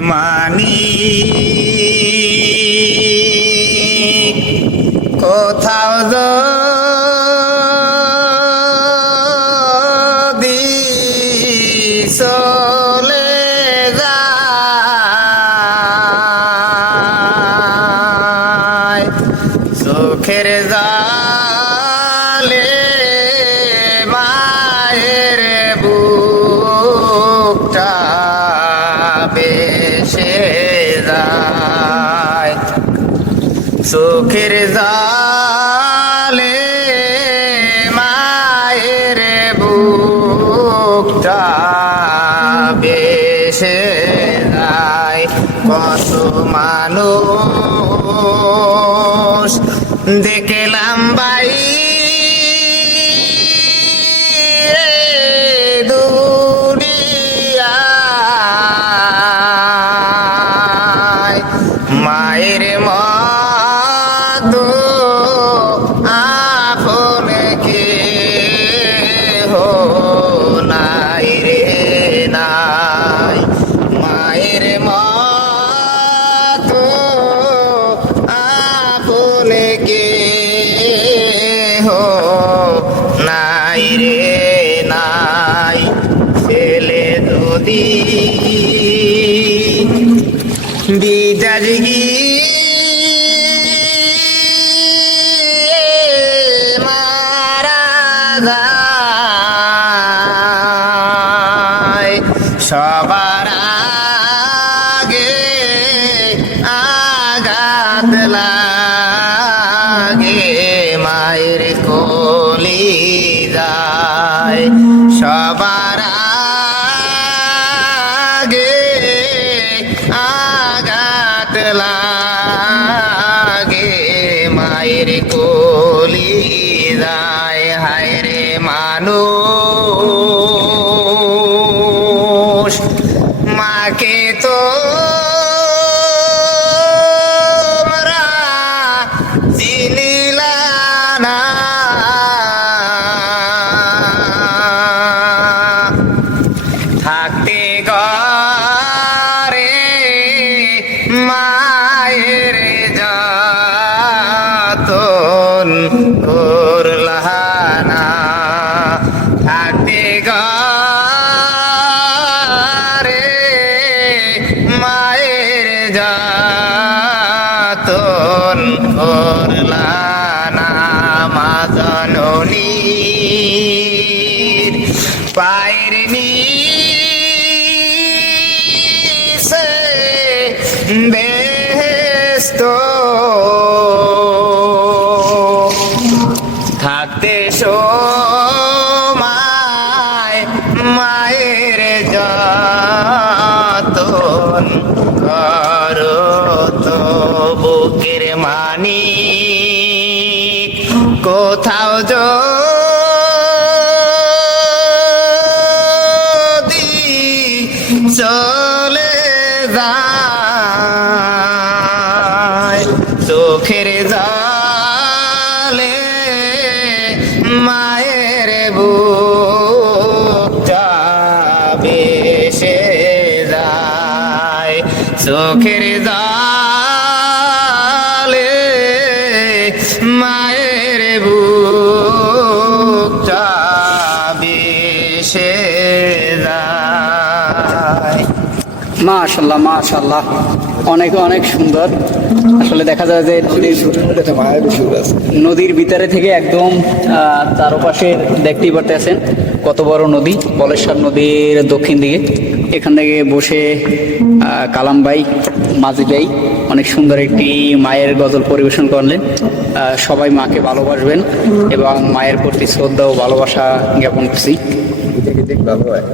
মানি। কোথাও যদি চলে যায় চোখের চোখের জালে মায়ের বুকটা বেশে যায় কত মানুষ দেখলাম বাই যদি বিদার মারা যায়। সবার আগে আঘাত লাগে মায়ের কলি যায়। সবার মায়ের যতন করলানা থাকতে ঘরে মায়ের যতন করলানা মা জননীর পায়ের নিচে বেহেস্ত থাকতে সময় মায়ের যতন করো তো বুকের মানি কোথাও যদি চোখের মাশাল্লাহ মাশাল্লাহ অনেক অনেক সুন্দর। আসলে দেখা যায় যে নদীর ভিতরে থেকে একদম চারপাশে দেখতেই পারতেছেন কত বড় নদী, বলেশ্বর নদীর দক্ষিণ দিকে। এখান থেকে বসে কালাম ভাই মাঝি ভাই, অনেক সুন্দর একটি মায়ের গজল পরিবেশন করলেন। সবাই মাকে ভালোবাসবেন এবং মায়ের প্রতি শ্রদ্ধা ও ভালোবাসা জ্ঞাপন করছি। ভালো হয়।